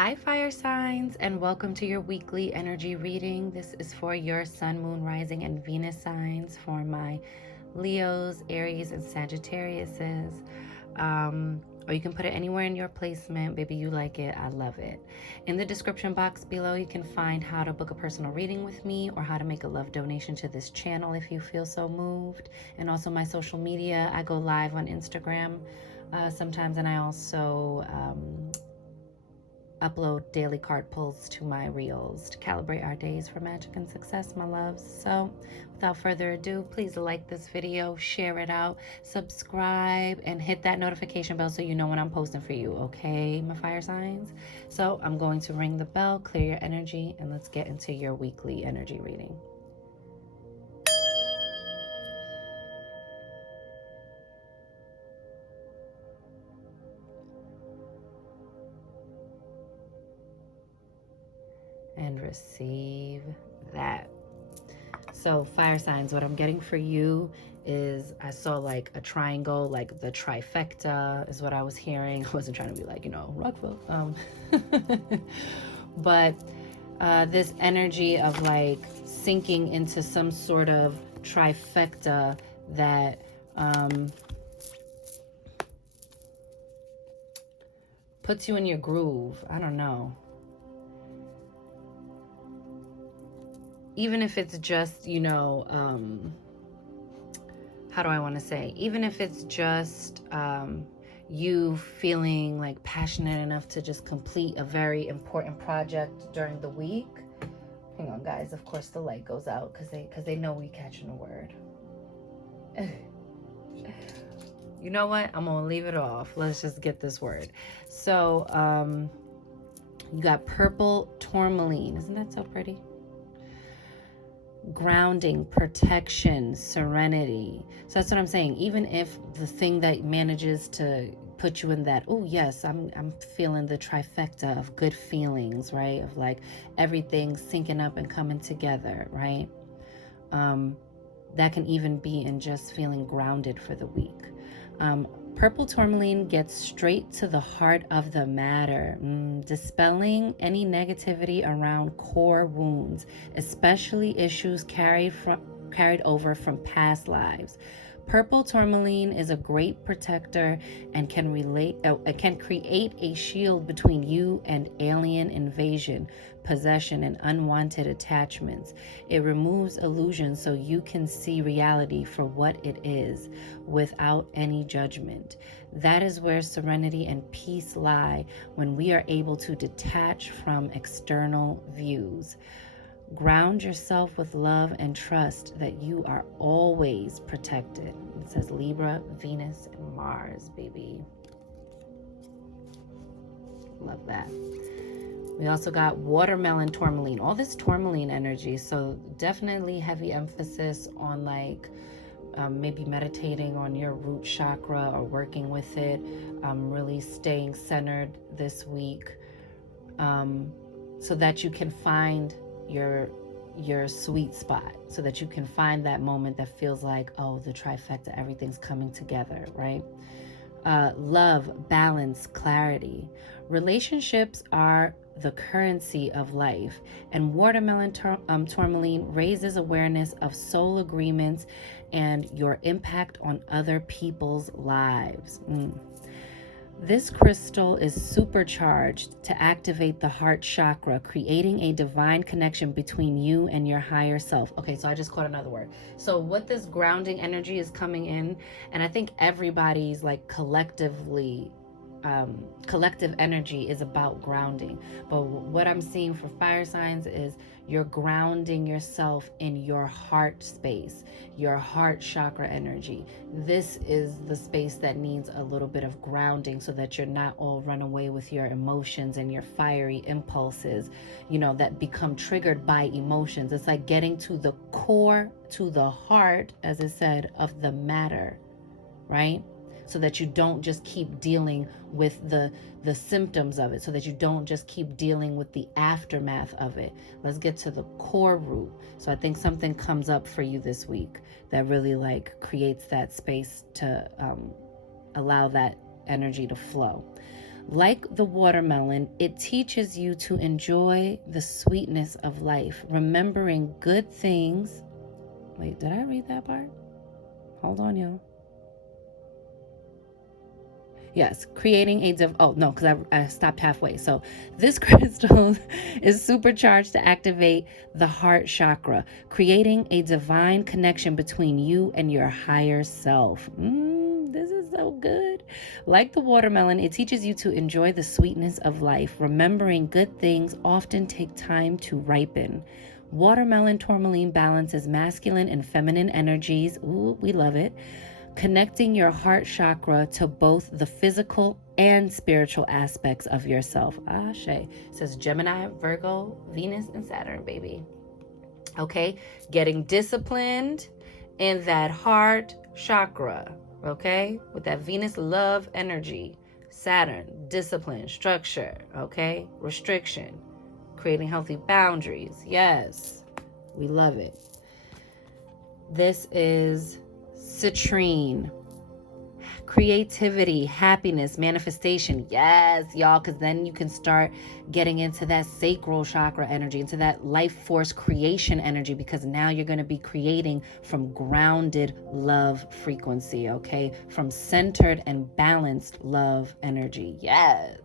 Hi, fire signs, and welcome to your weekly energy reading. This is for your sun, moon, rising, and Venus signs for my Leos, Aries, and Sagittariuses. Or you can put it anywhere in your placement. Baby, you like it. I love it. In the description box below, you can find how to book a personal reading with me or how to make a love donation to this channel if you feel so moved. And also my social media. I go live on Instagram sometimes, and I also upload daily card pulls to my reels to calibrate our days for magic and success, my loves. So without further ado, please like this video, share it out, subscribe, and hit that notification bell so you know when I'm posting for you, okay, my fire signs? So I'm going to ring the bell, clear your energy, and let's get into your weekly energy reading. And receive that. So fire signs, what I'm getting for you is I saw like a triangle, like the trifecta is what I was hearing. I wasn't trying to be like, Rockville. But this energy of like sinking into some sort of trifecta that puts you in your groove. I don't know. Even if it's just, how do I want to say? Even if it's just you feeling like passionate enough to just complete a very important project during the week. Hang on, guys. Of course, the light goes out because they know we catching a word. You know what? I'm gonna leave it off. Let's just get this word. So, you got purple tourmaline. Isn't that so pretty? Grounding, protection, serenity. So that's what I'm saying. Even if the thing that manages to put you in that, oh yes, I'm feeling the trifecta of good feelings, right? Of like everything syncing up and coming together, right? That can even be in just feeling grounded for the week. Purple tourmaline gets straight to the heart of the matter, dispelling any negativity around core wounds, especially issues carried over from past lives. Purple tourmaline is a great protector and can create a shield between you and alien invasion, possession, and unwanted attachments. It removes illusions so you can see reality for what it is without any judgment. That is where serenity and peace lie when we are able to detach from external views. Ground yourself with love and trust that you are always protected. It says Libra, Venus, and Mars, baby. Love that. We also got watermelon tourmaline. All this tourmaline energy. So definitely heavy emphasis on like maybe meditating on your root chakra or working with it. Really staying centered this week so that you can find your sweet spot, so that you can find that moment that feels like, oh, the trifecta, everything's coming together, right? Love, balance, clarity. Relationships are the currency of life, and watermelon tourmaline raises awareness of soul agreements and your impact on other people's lives. This crystal is supercharged to activate the heart chakra, creating a divine connection between you and your higher self. Okay, so I just caught another word. So what this grounding energy is coming in, and I think everybody's like collective energy is about grounding. But what I'm seeing for fire signs is you're grounding yourself in your heart space, your heart chakra energy. This is the space that needs a little bit of grounding so that you're not all run away with your emotions and your fiery impulses, that become triggered by emotions. It's like getting to the core, to the heart, as it said, of the matter, right? So that you don't just keep dealing with the symptoms of it, so that you don't just keep dealing with the aftermath of it. Let's get to the core root. So I think something comes up for you this week that really like creates that space to allow that energy to flow. Like the watermelon, it teaches you to enjoy the sweetness of life, remembering good things. Wait, did I read that part? Hold on, y'all. Yes, creating a oh no, because I stopped halfway. So this crystal is supercharged to activate the heart chakra, creating a divine connection between you and your higher self. This is so good. Like the watermelon, it teaches you to enjoy the sweetness of life. Remembering good things often take time to ripen. Watermelon tourmaline balances masculine and feminine energies. Ooh, we love it. Connecting your heart chakra to both the physical and spiritual aspects of yourself. Ashe. It says Gemini, Virgo, Venus, and Saturn, baby. Okay? Getting disciplined in that heart chakra. Okay? With that Venus love energy. Saturn, discipline, structure. Okay? Restriction. Creating healthy boundaries. Yes. We love it. This is Citrine. Creativity, happiness, manifestation. Yes, y'all, because then you can start getting into that sacral chakra energy, into that life force creation energy, because now you're going to be creating from grounded love frequency, okay? From centered and balanced love energy. Yes.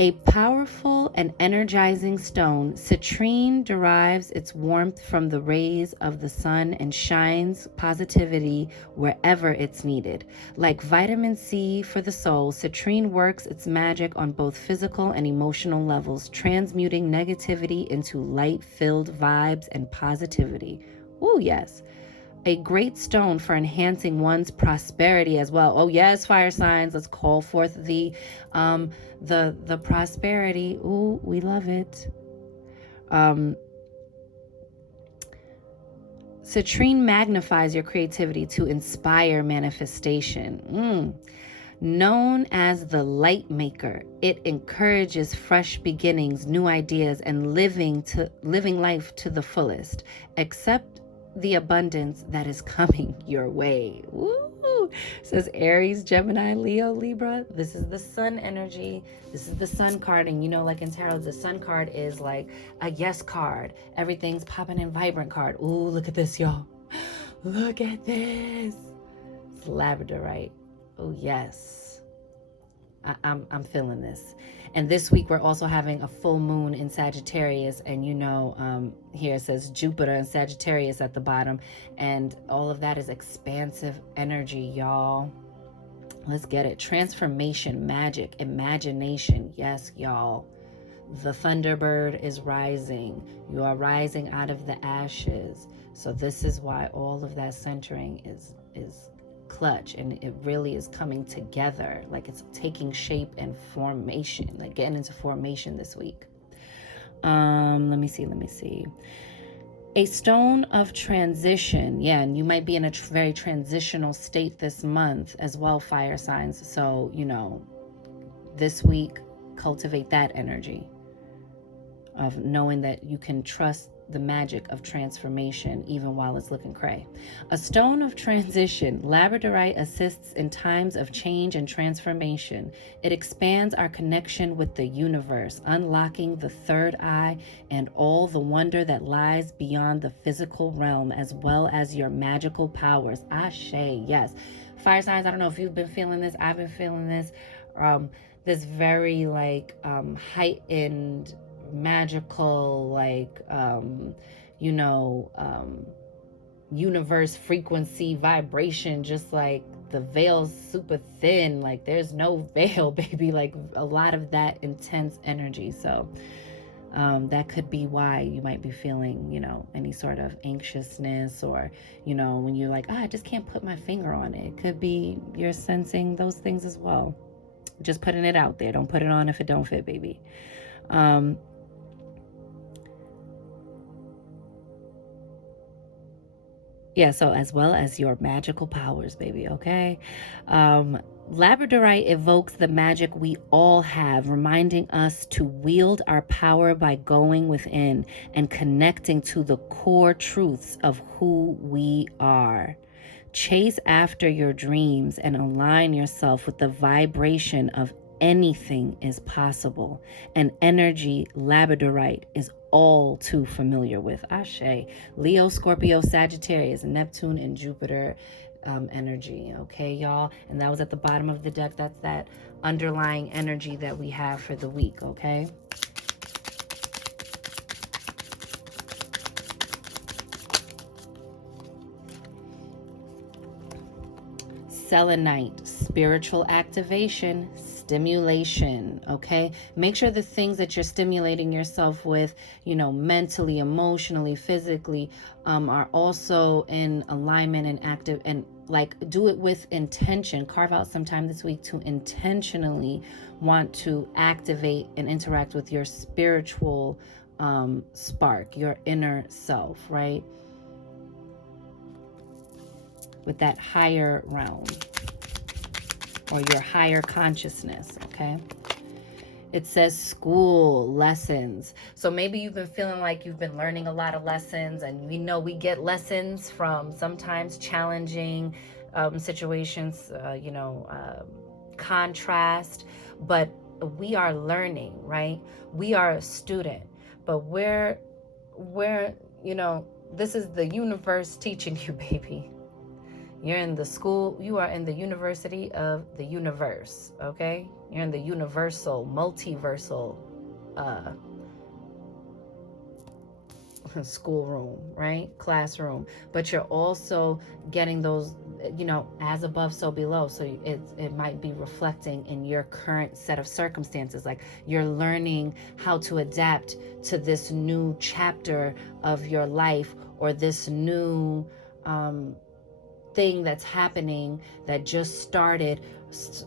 A powerful and energizing stone, citrine derives its warmth from the rays of the sun and shines positivity wherever it's needed. Like vitamin C for the soul, citrine works its magic on both physical and emotional levels, transmuting negativity into light-filled vibes and positivity. Ooh, yes. A great stone for enhancing one's prosperity as well. Oh yes, fire signs. Let's call forth the prosperity. Ooh, we love it. Citrine magnifies your creativity to inspire manifestation. Known as the light maker, it encourages fresh beginnings, new ideas, and living life to the fullest. Accept the abundance that is coming your way. Woo! Says Aries, Gemini, Leo, Libra. This is the sun energy. This is the sun card. And you know, like in tarot, the sun card is like a yes card. Everything's popping and vibrant card. Ooh, look at this, y'all. Look at this. It's labradorite. Oh, yes. I'm feeling this. And this week we're also having a full moon in Sagittarius, and you know, here it says Jupiter in Sagittarius at the bottom, and all of that is expansive energy, y'all. Let's get it. Transformation, magic, imagination. Yes, y'all. The Thunderbird is rising. You are rising out of the ashes. So this is why all of that centering is clutch, and it really is coming together, like it's taking shape and formation, like getting into formation this week. Let me see. A stone of transition. Yeah, and you might be in a very transitional state this month as well, fire signs. So, you know, this week, cultivate that energy of knowing that you can trust the magic of transformation even while it's looking cray. A stone of transition, labradorite assists in times of change and transformation. It expands our connection with the universe, unlocking the third eye and all the wonder that lies beyond the physical realm, as well as your magical powers. Ashe, yes. Fire signs, I don't know if you've been feeling this. I've been feeling this. This very like heightened magical, like universe frequency vibration, just like the veil's super thin, like there's no veil, baby, like a lot of that intense energy. So that could be why you might be feeling, you know, any sort of anxiousness, or, you know, when you're like, I just can't put my finger on it. It could be you're sensing those things as well. Just putting it out there. Don't put it on if it don't fit, baby. Yeah, so as well as your magical powers, baby, okay? Labradorite evokes the magic we all have, reminding us to wield our power by going within and connecting to the core truths of who we are. Chase after your dreams and align yourself with the vibration of anything is possible. An energy labradorite is all too familiar with. Ashe. Leo, Scorpio, Sagittarius, Neptune, and Jupiter energy. Okay, y'all? And that was at the bottom of the deck. That's that underlying energy that we have for the week. Okay? Selenite, spiritual activation, stimulation. Okay, make sure the things that you're stimulating yourself with, you know, mentally, emotionally, physically, are also in alignment and active, and like do it with intention. Carve out some time this week to intentionally want to activate and interact with your spiritual spark, your inner self, right? With that higher realm or your higher consciousness, okay? It says school lessons. So maybe you've been feeling like you've been learning a lot of lessons, and we know we get lessons from sometimes challenging situations, contrast, but we are learning, right? We are a student, but we're, this is the universe teaching you, baby. You're in the school, you are in the university of the universe, okay? You're in the universal, multiversal schoolroom, right? Classroom. But you're also getting those, as above, so below. So it might be reflecting in your current set of circumstances. Like you're learning how to adapt to this new chapter of your life, or this new thing that's happening that just started,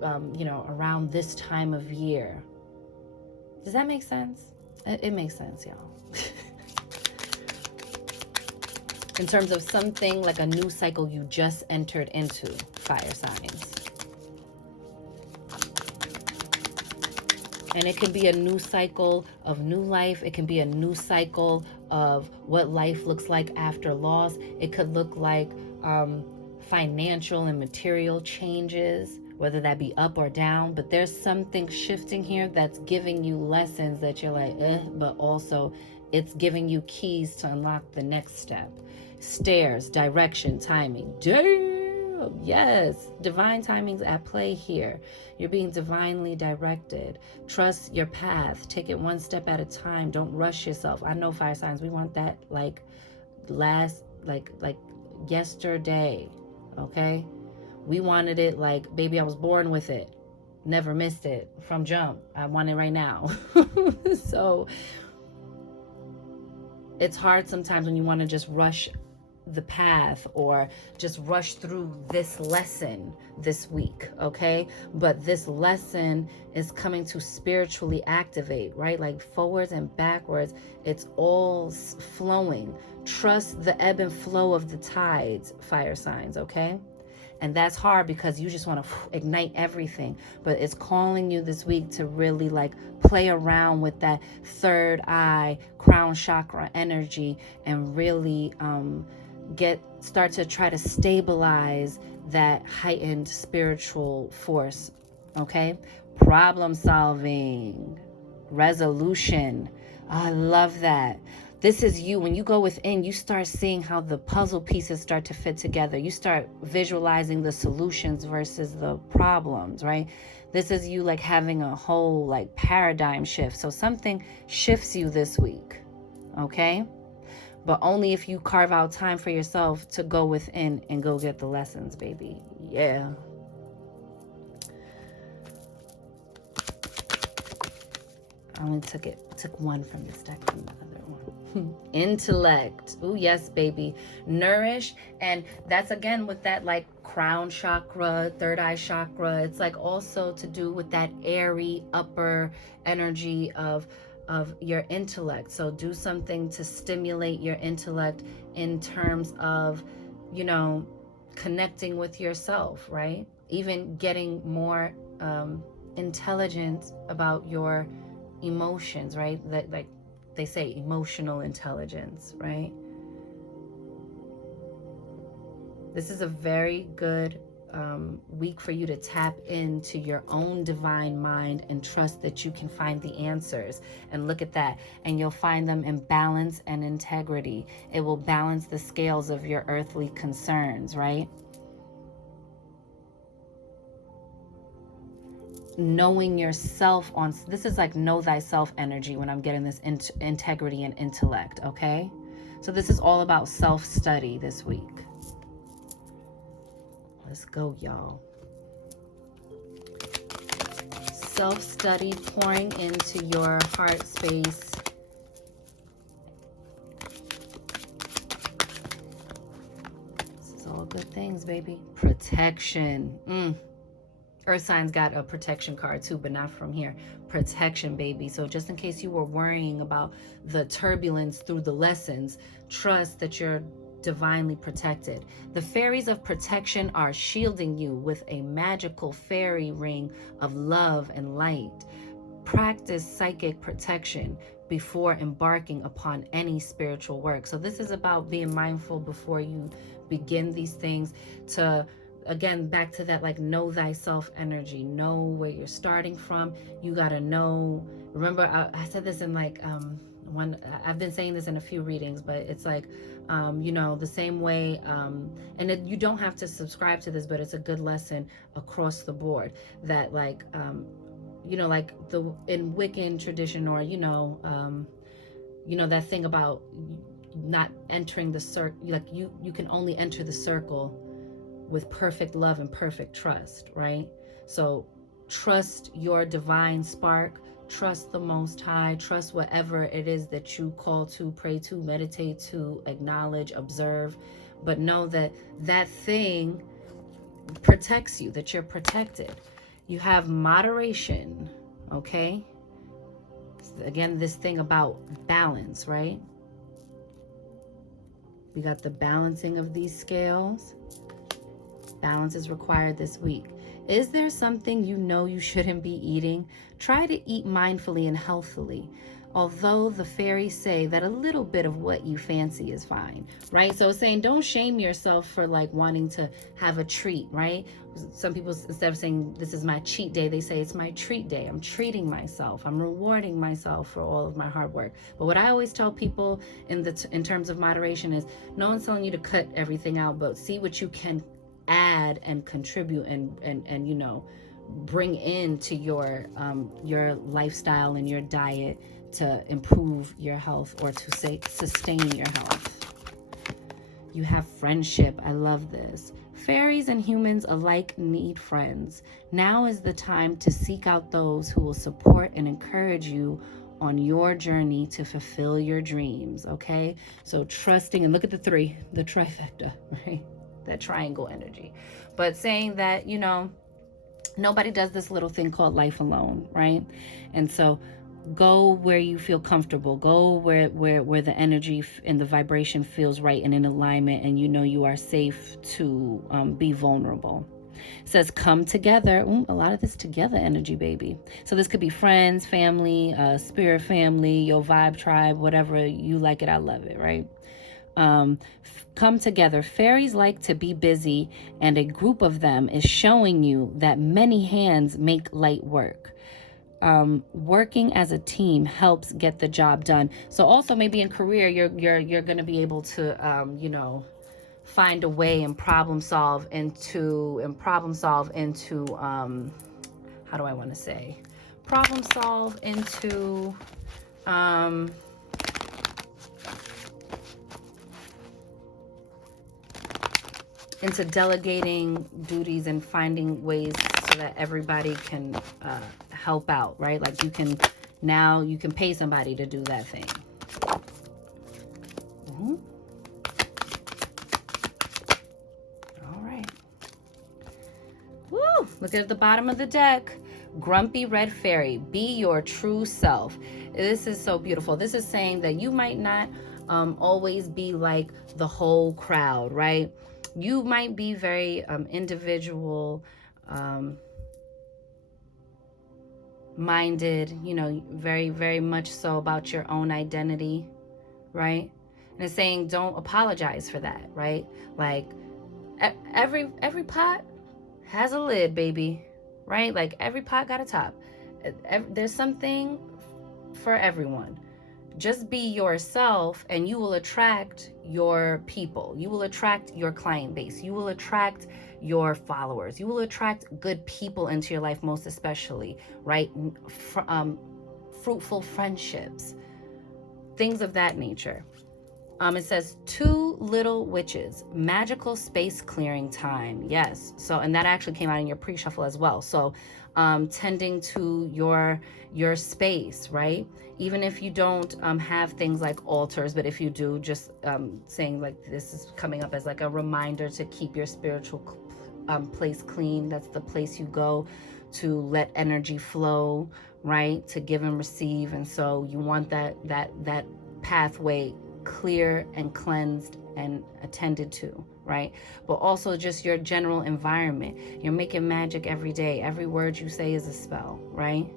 around this time of year. Does that make sense? It makes sense, y'all. In terms of something like a new cycle you just entered into, fire signs. And it can be a new cycle of new life. It can be a new cycle of what life looks like after loss. It could look like financial and material changes, whether that be up or down. But there's something shifting here that's giving you lessons that you're like, but also it's giving you keys to unlock the next step. Stairs, direction, timing. Damn, yes, divine timing's at play here. You're being divinely directed. Trust your path. Take it one step at a time. Don't rush yourself. I know, fire signs, we want that like yesterday, okay? We wanted it like, baby, I was born with it. Never missed it from jump. I want it right now. So it's hard sometimes when you want to just rush the path or just rush through this lesson this week, okay? But this lesson is coming to spiritually activate, right? Like forwards and backwards, it's all flowing. Trust the ebb and flow of the tides, fire signs, okay? And that's hard because you just want to ignite everything. But it's calling you this week to really like play around with that third eye, crown chakra energy, and really start to try to stabilize that heightened spiritual force. Okay? Problem solving, resolution. I love that. This is you. When you go within, you start seeing how the puzzle pieces start to fit together. You start visualizing the solutions versus the problems, right? This is you like having a whole like paradigm shift. So something shifts you this week, okay? But only if you carve out time for yourself to go within and go get the lessons, baby. Yeah. I only took one from this deck from the other one. Intellect. Oh yes, baby. Nourish. And that's again with that like crown chakra, third eye chakra. It's like also to do with that airy upper energy of your intellect. So do something to stimulate your intellect in terms of, connecting with yourself, right? Even getting more intelligent about your emotions, right? That, like they say, emotional intelligence, right? This is a very good week for you to tap into your own divine mind and trust that you can find the answers. And look at that. And you'll find them in balance and integrity. It will balance the scales of your earthly concerns, right? Knowing yourself on, this is like know thyself energy when I'm getting this integrity and intellect, okay? So this is all about self-study this week. Let's go, y'all. Self-study, pouring into your heart space. This is all good things, baby. Protection. Earth signs got a protection card too, but not from here. Protection, baby. So just in case you were worrying about the turbulence through the lessons, trust that you're divinely protected. The fairies of protection are shielding you with a magical fairy ring of love and light. Practice psychic protection before embarking upon any spiritual work. So this is about being mindful before you begin these things, to again, back to that, like, know thyself energy. Know where you're starting from. You got to know. Remember, I said this in like one, I've been saying this in a few readings, but it's like, you know, the same way, and you don't have to subscribe to this, but it's a good lesson across the board that, like, you know, like in Wiccan tradition, or, you know, that thing about not entering the circle, like you can only enter the circle with perfect love and perfect trust, right? So trust your divine spark, trust the Most High, trust whatever it is that you call to, pray to, meditate to, acknowledge, observe, but know that that thing protects you, that you're protected. You have moderation, okay? Again, this thing about balance, right? We got the balancing of these scales. Balance is required this week. Is there something you know you shouldn't be eating? Try to eat mindfully and healthily. Although the fairies say that a little bit of what you fancy is fine, right? So it's saying don't shame yourself for like wanting to have a treat, right? Some people, instead of saying this is my cheat day, they say it's my treat day. I'm treating myself. I'm rewarding myself for all of my hard work. But what I always tell people in terms of moderation is, no one's telling you to cut everything out, but see what you can add and contribute and you know, bring into your lifestyle and your diet to improve your health, or to sustain your health. You have friendship. I love this. Fairies and humans alike need friends. Now is the time to seek out those who will support and encourage you on your journey to fulfill your dreams, okay? So trusting, and look at the three, the trifecta, right? That triangle energy. But saying that, you know, nobody does this little thing called life alone, right? And so go where you feel comfortable. Go where the energy and the vibration feels right and in alignment, and you know you are safe to be vulnerable. It says come together. A lot of this together energy, baby. So this could be friends, family, spirit family, your vibe tribe, whatever you like it. I love it, right? Come together. Fairies like to be busy, and a group of them is showing you that many hands make light work. Working as a team helps get the job done. So also maybe in career, you're going to be able to, you know, find a way and problem solve into, how do I want to say, problem solve into, into delegating duties and finding ways so that everybody can help out, right? Like you can pay somebody to do that thing. All right. Woo! Look at the bottom of the deck. Grumpy Red Fairy, be your true self. This is so beautiful. This is saying that you might not always be like the whole crowd, right? You might be very individual minded, you know, very, very much so about your own identity, right? And it's saying don't apologize for that, right? Like Every pot has a lid, baby, right? Like every pot got a top. There's something for everyone. Just be yourself and you will attract your people. You will attract your client base. You will attract your followers. You will attract good people into your life, most especially, right? Fruitful friendships, things of that nature. It says 2 little witches, magical space clearing time. Yes. So, and that actually came out in your pre-shuffle as well. So, tending to your space, right? Even if you don't have things like altars, but if you do, just saying like this is coming up as like a reminder to keep your spiritual place clean. That's the place you go to let energy flow, right? To give and receive. And so you want that pathway clear and cleansed and attended to, right? But also just your general environment. You're making magic every day. Every word you say is a spell, right?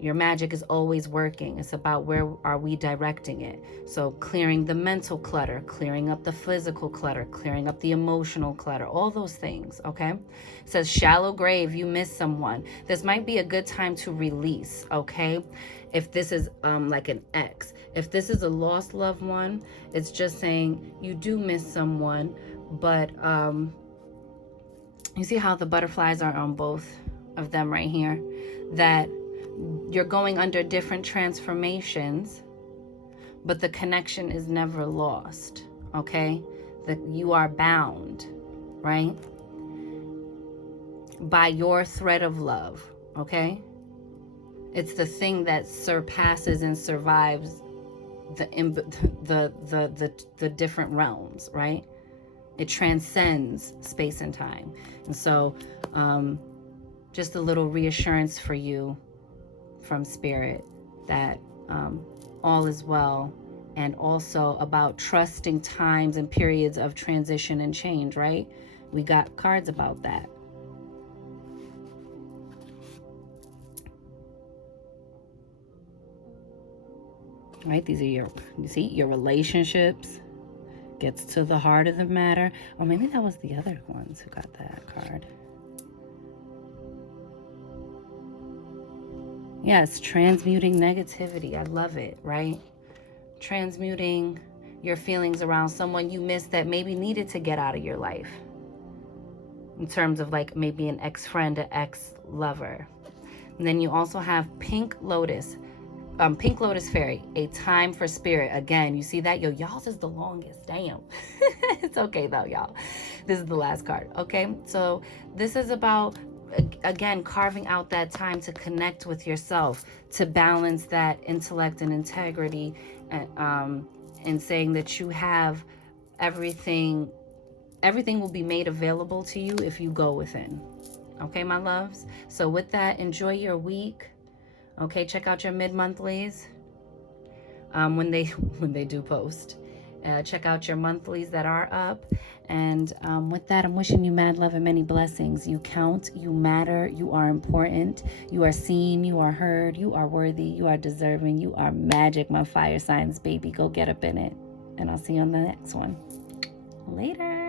Your magic is always working. It's about where are we directing it. So clearing the mental clutter, clearing up the physical clutter, clearing up the emotional clutter, all those things, okay? It says shallow grave, you miss someone. This might be a good time to release, okay? If this is like an ex. If this is a lost loved one, it's just saying you do miss someone, but you see how the butterflies are on both of them right here? That you're going under different transformations, but the connection is never lost, okay? That you are bound, right? By your thread of love, okay? It's the thing that surpasses and survives the different realms, right? It transcends space and time. And so just a little reassurance for you from Spirit that all is well, and also about trusting times and periods of transition and change, right? We got cards about that. Right? These are your, you see, your relationships. Gets to the heart of the matter. Or maybe that was the other ones who got that card. Yes, transmuting negativity. I love it, right? Transmuting your feelings around someone you missed that maybe needed to get out of your life. In terms of like maybe an ex-friend, an ex-lover. And then you also have Pink Lotus Fairy, a time for spirit. Again, you see that? Yo, y'all's is the longest. Damn. It's okay though, y'all. This is the last card. Okay, so this is about, again, carving out that time to connect with yourself, to balance that intellect and integrity, and saying that you have everything will be made available to you if you go within. Okay, my loves? So with that, enjoy your week. Okay, check out your mid-monthlies when they do post. Check out your monthlies that are up. And with that, I'm wishing you mad love and many blessings. You count, you matter, you are important, you are seen, you are heard, you are worthy, you are deserving, you are magic, my fire signs, baby. Go get up in it. And I'll see you on the next one. Later.